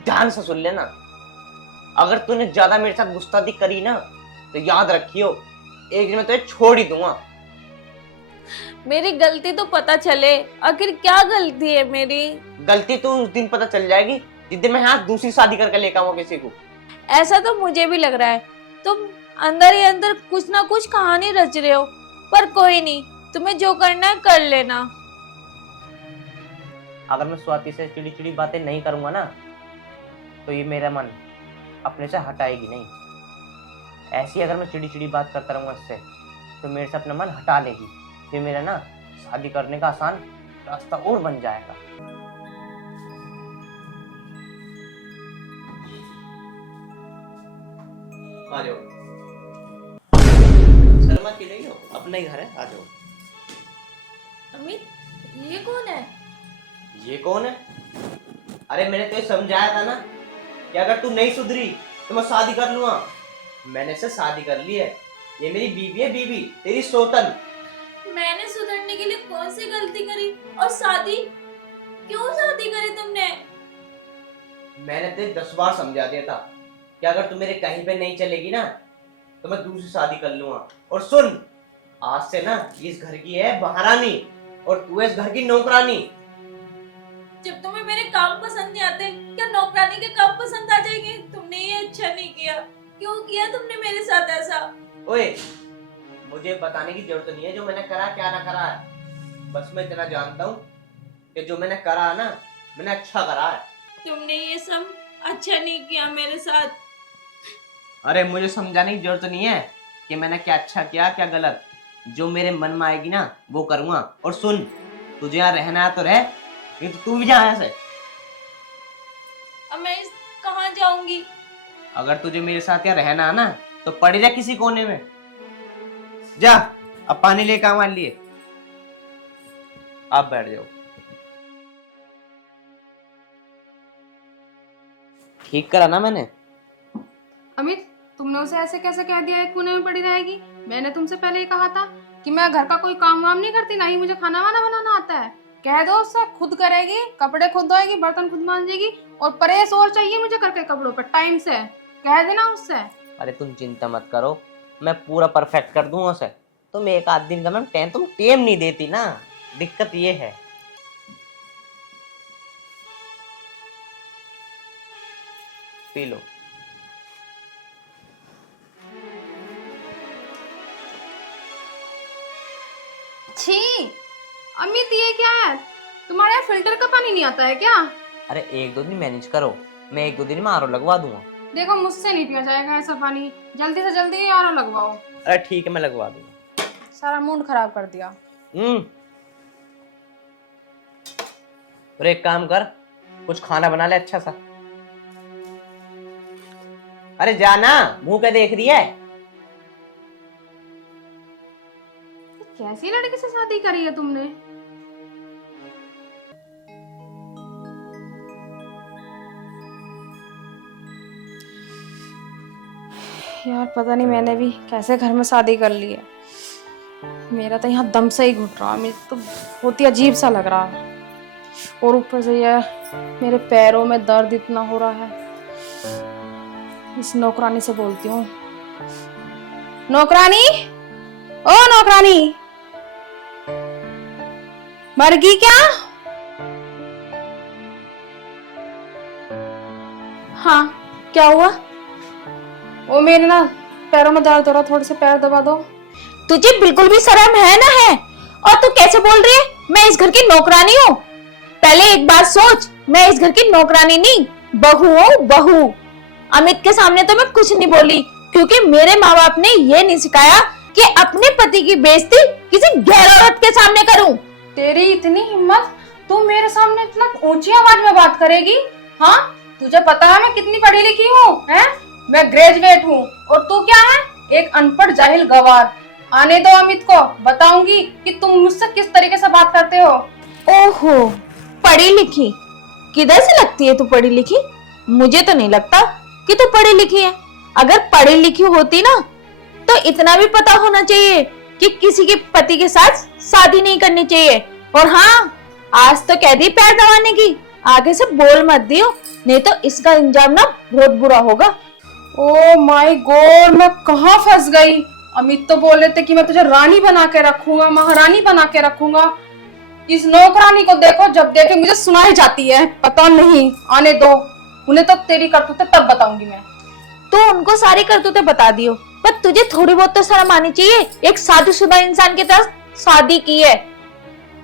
ध्यान से सुन लेना। अगर तूने ज्यादा मेरे साथ गुस्ताखी करी ना तो याद रखियो, एक दिन मैं तुझे छोड़ ही दूंगा। मेरी गलती तो पता चले, आखिर क्या गलती है मेरी? गलती तो उस दिन पता चल जाएगी जिस दिन मैं यहाँ दूसरी शादी करके लेकर आऊंगा किसी को। ऐसा तो मुझे भी लग रहा है, तुम अंदर ही अंदर कुछ ना कुछ कहानी रच रहे हो। पर कोई नहीं, तुम्हें जो करना है कर लेना। अगर मैं स्वाति से चिड़ी चिड़ी बातें नहीं करूंगा ना तो ये मेरा मन अपने से हटाएगी नहीं। ऐसी अगर मैं चिड़ी चिड़ी बात करता रहूंगा इससे तो मेरे से अपना मन हटा लेगी। फिर मेरा ना शादी करने का आसान रास्ता और बन जाएगा। आ जाओ, शर्मा की नहीं हो, अपना ही घर है, आ जाओ। अमित, ये कौन है? ये कौन है? अरे मैंने तुझे समझाया था ना कि अगर तू नहीं सुधरी तो मैं शादी कर लूंगा। मैंने से शादी कर ली है, ये मेरी बीवी है, बीवी तेरी सौतन। मैंने सुधरने के लिए कौन सी गलती करी? और शादी क्यों शादी करी तुमने? मैंने तुझे 10 बार समझा दिया था कि अगर तू मेरे कहीं पे नहीं चलेगी ना तो मैं दूसरी शादी कर लूंगा। और सुन, आज से ना इस घर की है महारानी और तू है इस घर की नौकरानी। जब तुम्हें मेरे काम पसंद नहीं आते, क्या नौकरानी के काम पसंद आ जाएंगे? तुमने ये अच्छा नहीं किया। क्यों किया तुमने मेरे साथ ऐसा? ओए, मुझे बताने की जरूरत नहीं है जो मैंने करा क्या ना करा है। बस मैं इतना जानता हूँ कि जो मैंने करा ना मैंने अच्छा करा है। तुमने ये सब अच्छा नहीं किया मेरे साथ। अरे मुझे समझाने की जरूरत नहीं है कि मैंने क्या अच्छा किया क्या गलत। जो मेरे मन में आएगी ना वो करूंगा। और सुन, तुझे यहाँ रहना है तो रह, नहीं तो तू भी जा यहाँ से। अब मैं कहाँ जाऊंगी? अगर तुझे मेरे साथ यहाँ रहना है ना तो पड़ी रह किसी कोने में। जा, अब पानी लेके आ मान लिए। आप बैठ जाओ। ठीक करा ना मैंने? अमित, तुमने उसे ऐसे कैसे कह दिया एक कोने में पड़ी रहेगी? मैंने तुमसे पहले ही कहा था कि मैं घर का कोई काम वाम नहीं करती, ना ही मुझे खाना वाना बनाना आता है। कह दो उससे, खुद करेगी, कपड़े खुद धोएगी, बर्तन खुद मांजेगी, और प्रेस और चाहिए मुझे करके कपड़ों पर टाइम से। कह देना उससे। अरे तुम चिंता मत करो, मैं पूरा परफेक्ट कर दूंगा उसे। तुम एक आध दिन का मैम तुम टेम नहीं देती ना, दिक्कत ये है। P low. छी अमित, ये क्या है? तुम्हारे यहाँ फिल्टर का पानी नहीं आता है क्या? अरे एक दो दिन मैनेज करो, मैं एक दो दिन में आरओ लगवा दूंगा। देखो मुझसे नहीं पिया जाएगा ऐसा पानी, जल्दी से जल्दी आरो लगवाओ। अरे ठीक है, मैं लगवा दूंगा। सारा मूड खराब कर दिया। और एक काम कर, कुछ खाना बना ले अच्छा सा। अरे जाना, मुंह क्या देख रही है? कैसी लड़की से शादी करी है तुमने? यार पता नहीं मैंने भी कैसे घर में शादी कर ली है। मेरा तो यहाँ दम से ही घुट रहा है, मुझे तो बहुत ही अजीब सा लग रहा है। और ऊपर से यह मेरे पैरों में दर्द इतना हो रहा है। इस नौकरानी से बोलती हूँ। नौकरानी, ओ नौकरानी, मर गई क्या? हाँ, क्या हुआ? वो मेरे ना पैरों में दर्द हो रहा, थोड़े से पैर दबा दो। तुझे बिल्कुल भी शर्म है ना है? और तू कैसे बोल रही है मैं इस घर की नौकरानी हूँ? पहले एक बात सोच, मैं इस घर की नौकरानी नहीं, बहू हूँ, बहू। अमित के सामने तो मैं कुछ नहीं बोली, क्योंकि मेरे माँ बाप ने ये नहीं सिखाया कि अपने पति की बेइज्जती किसी गैर औरत के सामने करूं। तेरी इतनी हिम्मत, तू मेरे सामने इतना ऊंची आवाज में बात करेगी? हाँ, तुझे पता है मैं कितनी पढ़ी लिखी हूँ, हैं? मैं ग्रेजुएट हूँ, और तू क्या है? एक अनपढ़ जाहिल गवार। आने दो अमित को, बताऊंगी कि तुम मुझसे किस तरीके से बात करते हो। ओहो, पढ़ी लिखी? किधर से लगती है तू पढ़ी लिखी? मुझे तो नहीं लगता कि तू पढ़ी लिखी है। अगर पढ़ी लिखी होती ना तो इतना भी पता होना चाहिए कि किसी के पति के साथ शादी नहीं करनी चाहिए। और हाँ, आज तो कह दी पैर दबाने की, आगे से बोल मत दियो, नहीं तो इसका अंजाम ना बहुत बुरा होगा। ओ माय गॉड, मैं कहाँ फंस गई? अमित तो बोल रहे थे कि मैं तुझे रानी बना के रखूंगा, महारानी बना के रखूंगा। इस नौकरानी को देखो, जब देखे मुझे सुनाई जाती है। पता नहीं, आने दो, उन्हें तो तेरी करतूतें तब बताऊंगी मैं। तो उनको सारी करतूतें बता दियो, पर तुझे थोड़ी बहुत तो शर्म आनी चाहिए। एक शादीशुदा इंसान के साथ शादी की है,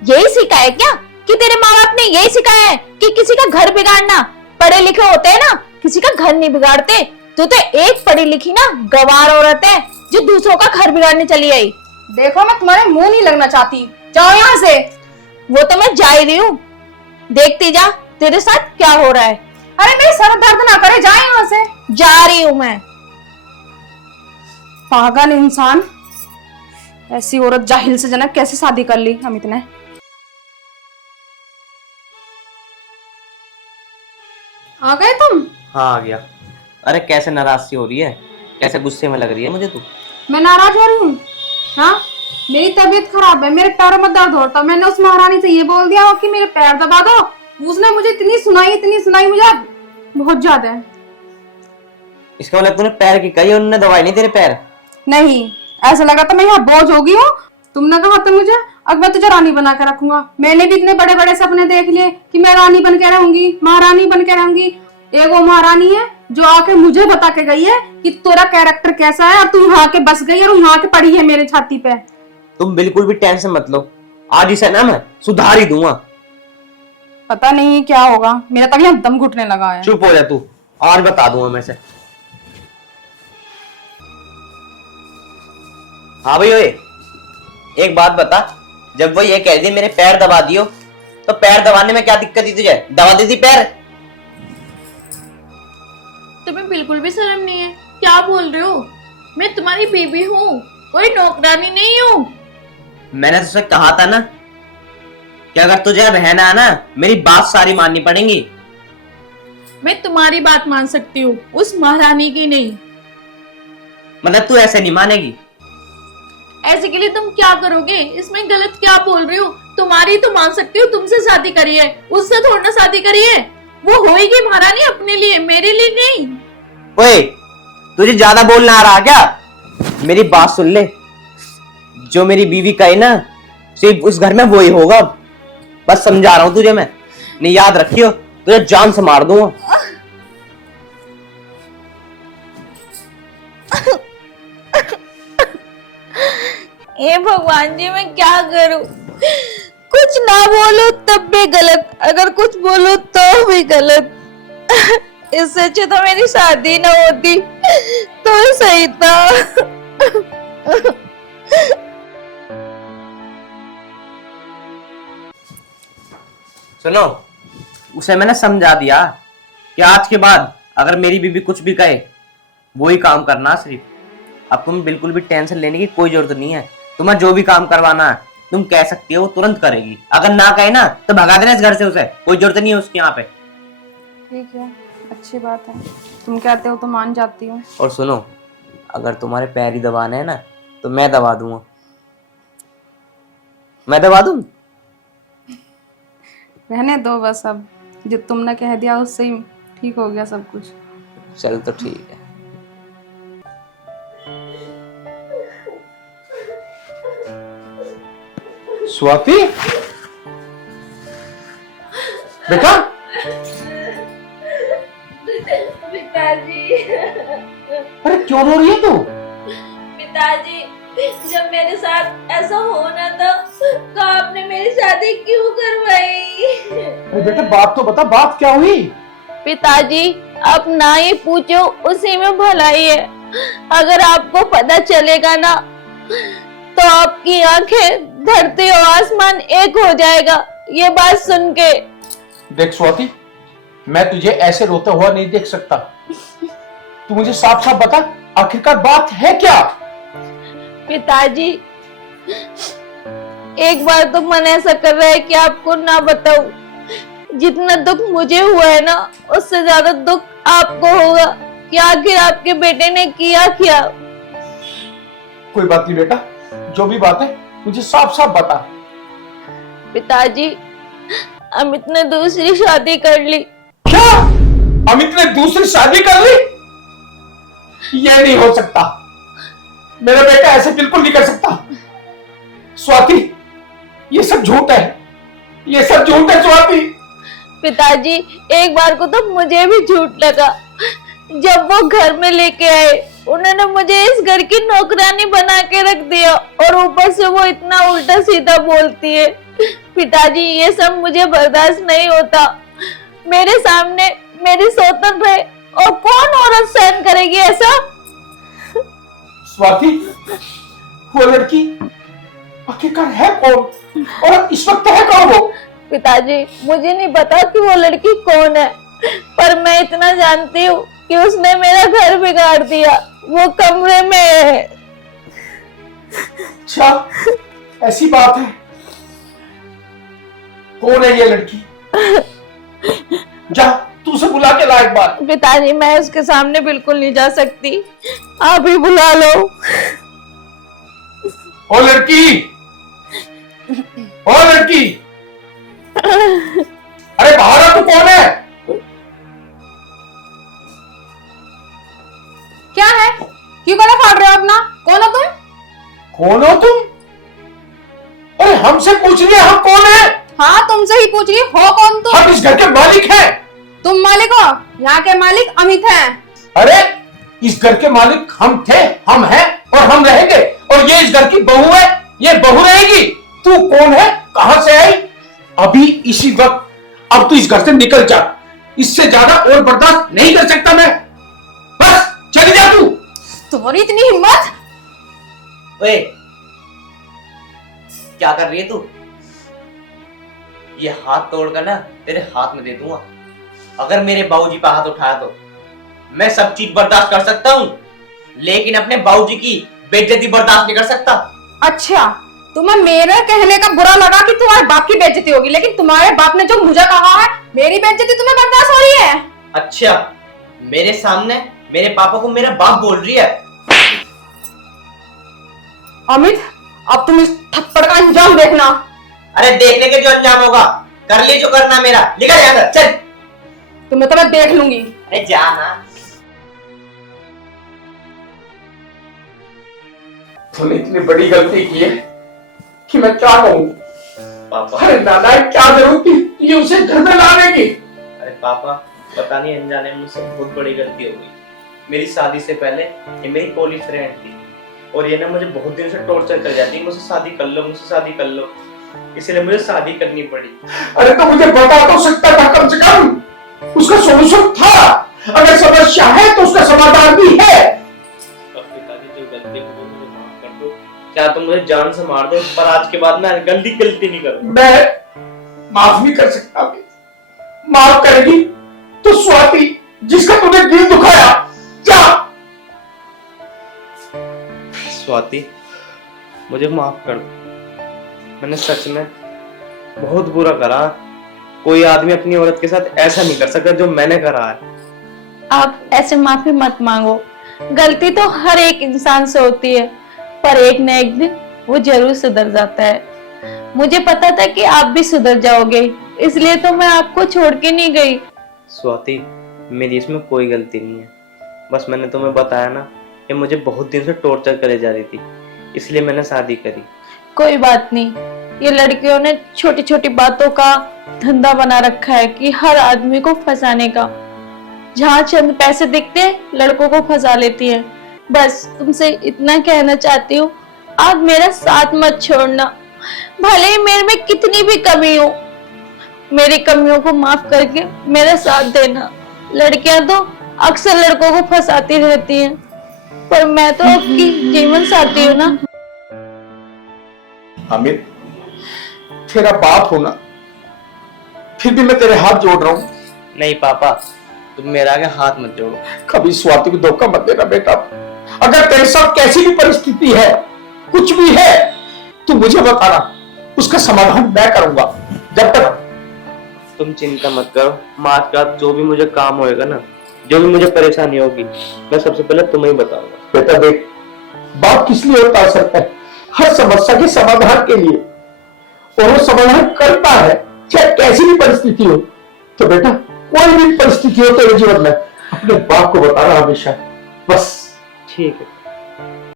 यही सीखा है क्या? कि तेरे माँ बाप ने यही सिखाया है कि किसी का घर बिगाड़ना? पढ़े लिखे होते हैं ना, किसी का घर नहीं बिगाड़ते। तू तो एक पढ़ी लिखी ना गवार औरत है जो दूसरों का घर बिगाड़ने चली आई। देखो, मैं तुम्हारे मुंह नहीं लगना चाहती, जाओ यहाँ से। वो तो मैं जा ही रही हूँ, देखती जा तेरे साथ क्या हो रहा है। अरे मेरी सर दर्द ना करे, जाए यहाँ से। जा रही हूँ मैं। पागल इंसान, ऐसी औरत जाहिल से जनक कैसे शादी कर ली अमित ने? आ गए तुम? हाँ आ गया। अरे कैसे नाराज सी हो रही है, कैसे गुस्से में लग रही है मुझे तू? मैं नाराज हो रही हूँ? हाँ, मेरी तबीयत खराब है, मेरे पैरों में दर्द होता। मैंने उस महारानी से ये बोल दिया कि मेरे पैर दबा दो, उसने मुझे इतनी सुनाई मुझे बहुत ज्यादा है। इसका मतलब तूने पैर की कही, उन्होंने दवाई नहीं तेरे पैर? नहीं, ऐसा लगा था मैं यहाँ बोझ हो गई हूँ। तुमने कहा था मुझे, अब मैं तुझे रानी बना के रखूंगा। मैंने भी इतने बड़े बड़े सपने देख लिए कि मैं रानी बन के रहूंगी, महारानी बन के रहूंगी। एक वो महारानी है जो आके मुझे बता के गई है कि तेरा कैरेक्टर कैसा है, और तू यहाँ के बस गई और यहाँ के पड़ी है मेरे छाती पे। तुम बिल्कुल भी टेंशन मत लो, आज इसे ना मैं सुधार ही दूंगा। पता नहीं क्या होगा, मेरा तक यहाँ दम घुटने लगा है। चुप हो जा तू, आज बता दूंगा मैं से। हाँ भाई, ओए एक बात बता, जब वो ये कह दी मेरे पैर दबा दियो, तो पैर दबाने में क्या दिक्कत थी तुझे? दबा दी थी पैर। तुम्हें बिल्कुल भी शर्म नहीं है? क्या बोल रहे हो? मैं तुम्हारी बीबी हूँ। कोई नौकरानी नहीं हूँ। मैंने तुझसे कहा था ना कि अगर तुझे रहना है ना, मेरी बात सारी माननी पड़ेगी। मैं तुम्हारी बात मान सकती हूँ, उस महारानी की नहीं। मतलब तू ऐसे नहीं मानेगी? ऐसे के लिए तुम क्या करोगे? इसमें गलत क्या बोल रही हो? तुम्हारी तो मान सकती हूँ, तुमसे शादी करी है, उससे थोड़ी ना शादी करी है। वो होएगी महारानी अपने लिए, मेरे लिए नहीं। ओए, तुझे ज्यादा बोलना आ रहा क्या? मेरी बात सुन ले, जो मेरी बीवी कहे ना सिर्फ उस घर में वो ही होगा। बस समझा रहा हूं तुझे मैं, नहीं याद रखियो, तुझे जान से मार दूंगा। हे भगवान जी, मैं क्या करूं? कुछ ना बोलो तब भी गलत, अगर कुछ बोलो तो भी गलत। इससे अच्छे तो मेरी शादी ना होती तो सही था। सुनो, उसे मैंने समझा दिया कि आज के बाद अगर मेरी बीवी कुछ भी कहे वो ही काम करना सिर्फ। अब तुम बिल्कुल भी टेंशन लेने की कोई जरूरत नहीं है। तुम्हें जो भी काम करवाना है तुम कह सकती हो, वो तुरंत करेगी। अगर ना कहे ना तो भगा देना इस घर से, उसे कोई जरूरत नहीं है उसकी यहाँ पे। ठीक है, अच्छी बात है, तुम कहते हो तो मान जाती हूँ। और सुनो, अगर तुम्हारे पैर ही दबाने हैं ना तो मैं दबा दूंगा। मैं दबा दूं? रहने दो बस, अब जो तुमने कह दिया उससे ही ठीक हो गया सब कुछ। चल तो ठीक है। स्वाति, बेटा पिताजी, अरे क्यों रो रही है तू? पिताजी, जब मेरे साथ ऐसा होना था तो आपने मेरी शादी क्यों करवाई? अरे बेटा बात तो बता, बात क्या हुई? पिताजी, आप ना ही पूछो, उसी में भलाई है। अगर आपको पता चलेगा ना तो आपकी आंखें धरती और आसमान एक हो जाएगा ये बात सुन के। देख स्वाति, मैं तुझे ऐसे रोते हुआ नहीं देख सकता। तू मुझे साफ साफ बता, आखिरकार बात है क्या? पिताजी, एक बार तो मन ऐसा कर रहा है कि आपको ना बताऊं। जितना दुख मुझे हुआ है ना, उससे ज्यादा दुख आपको होगा कि आखिर आपके बेटे ने किया क्या। कोई बात नहीं बेटा, जो भी बात है मुझे साफ साफ बता। पिताजी, अमित ने दूसरी शादी कर ली। क्या? अमित ने दूसरी शादी कर ली? यह नहीं हो सकता, मेरा बेटा ऐसे बिल्कुल नहीं कर सकता। स्वाति, ये सब झूठ है, ये सब झूठ है स्वाति। पिताजी, एक बार को तो मुझे भी झूठ लगा। जब वो घर में लेके आए, उन्होंने मुझे इस घर की नौकरानी बना के रख दिया और ऊपर से वो इतना उल्टा सीधा बोलती है। पिताजी, ये सब मुझे बर्दाश्त नहीं होता। मेरे सामने मेरी सौतन रहे और कौन औरत सहन करेगी ऐसा? स्वाति, वो लड़की आखिरकार है कौन और इस वक्त है कौन वो? पिताजी, मुझे नहीं पता कि वो लड़की कौन है, पर मैं इतना जानती हूँ कि उसने मेरा घर बिगाड़ दिया। वो कमरे में है। अच्छा, ऐसी बात है? कौन है ये लड़की? जा, तू उसे बुला के ला एक बार। पिताजी, मैं उसके सामने बिल्कुल नहीं जा सकती, आप ही बुला लो। ओ लड़की, ओ लड़की, अरे बाहर आ, तू कौन है? क्या है? क्यों गला फाड़ रहे हो अपना? कौन हो तुम? कौन हो तुम? अरे हमसे पूछ रही है हम कौन है? हाँ, तुमसे ही पूछ रही हो कौन तुम? हम इस घर के मालिक हैं। तुम मालिक हो? यहाँ के मालिक अमित हैं। अरे इस घर के मालिक हम थे, हम हैं और हम रहेंगे, और ये इस घर की बहू है, ये बहू रहेगी। तू कौन है, कहां से आई? अभी इसी वक्त अब तू इस घर से निकल जा, इससे ज्यादा और बर्दाश्त नहीं कर सकता मैं। बस चली जा तू। तुम्हारी इतनी हिम्मत? ओए, क्या कर रही है तू? ये हाथ तोड़कर ना तेरे हाथ में दे दूंगा। अगर मेरे बाबूजी पे हाथ उठाया तो मैं सब चीज बर्दाश्त कर सकता हूँ, लेकिन अपने बाबूजी की बेइज्जती बर्दाश्त नहीं कर सकता। अच्छा, तुम्हें मेरे कहने का बुरा लगा कि तुम्हारे बाप की बेइज्जती होगी, लेकिन तुम्हारे बाप ने जो मुझे कहा है, मेरी बेइज्जती तुम्हें बर्दाश्त हो रही है? अच्छा, मेरे सामने मेरे पापा को मेरा बाप बोल रही है। अमित, अब तुम इस थप्पड़ का अंजाम देखना। अरे देखने के जो अंजाम होगा, कर ली जो करना मेरा, निकल यहाँ से, चल। तुम्हें तो मैं देख लूंगी। अरे जा ना। तूने इतनी बड़ी गलती की है कि मैं क्या कहूँ। पापा, अरे दादा, क्या जरूरत थी ये उसे घर में लाने की? अरे पापा, पता नहीं अनजाने में मुझसे बहुत बड़ी गलती हो गई। मेरी शादी से पहले ये मेरी कॉलेज फ्रेंड थी और ये ना मुझे बहुत दिन से टॉर्चर कर जाती, मुझसे शादी कर लो, मुझसे शादी कर लो, इसलिए मुझे शादी करनी पड़ी। अरे तो मुझे बता तो सकता था कम से कम, उसका सोल्यूशन था। अगर समस्या है तो उसका समाधान भी है। अब पिताजी जो गलती हो गई मुझे माफ कर दो, क्या तुम मुझे जान से मार दो, पर आज के बाद मैं गलती नहीं करूँ। मैं माफ नहीं कर सकता। माफ करेगी तो स्वाति, जिसका तूने दिल दुखाया, जा। स्वाति, मुझे माफ कर दो, मैंने सच में बहुत बुरा करा। कोई आदमी अपनी औरत के साथ ऐसा नहीं कर सकता जो मैंने करा है। आप ऐसे माफी मत मांगो, गलती तो हर एक इंसान से होती है, पर एक न एक दिन वो जरूर सुधर जाता है। मुझे पता था कि आप भी सुधर जाओगे, इसलिए तो मैं आपको छोड़ के नहीं गई। स्वाति, मेरी इसमें कोई गलती नहीं है, बस मैंने तुम्हें बताया ना कि मुझे बहुत दिन से टॉर्चर करे जा रही थी, इसलिए मैंने शादी करी। कोई बात नहीं, ये लड़कियों ने छोटी छोटी बातों का धंधा बना रखा है कि हर आदमी को फंसाने का। जहाँ चंद पैसे दिखते हैं लड़कों को फंसा लेती है। बस तुमसे इतना कहना चाहती हूँ, आप मेरा साथ मत छोड़ना, भले ही मेरे में कितनी भी कमी हो, मेरी कमियों को माफ करके मेरा साथ देना। लड़कियां तो अक्सर लड़कों को फंसाती रहती हैं, पर मैं तो आपकी जीवन साथी हूँ ना। अमित, तेरा बाप हो ना, फिर भी मैं तेरे हाथ जोड़ रहा हूँ। नहीं पापा, तुम मेरे आगे हाथ मत जोड़ो। कभी स्वाति को धोखा मत देना बेटा। अगर तेरे साथ कैसी भी परिस्थिति है, कुछ भी है, तू मुझे बताना, उसका समाधान मैं करूंगा। जब तक तुम चिंता मत करो, माँ का जो भी मुझे काम होएगा ना, जो भी मुझे परेशानी होगी, मैं सबसे पहले तुम्हें ही बताऊंगा। बेटा देख, बाप किस लिए होता है? हर समस्या के समाधान के लिए, और वो समाधान करता है चाहे कैसी भी परिस्थिति हो। तो बेटा, कोई भी परिस्थिति हो तेरे जीवन में, अपने बाप को बताना हमेशा, बस। ठीक है।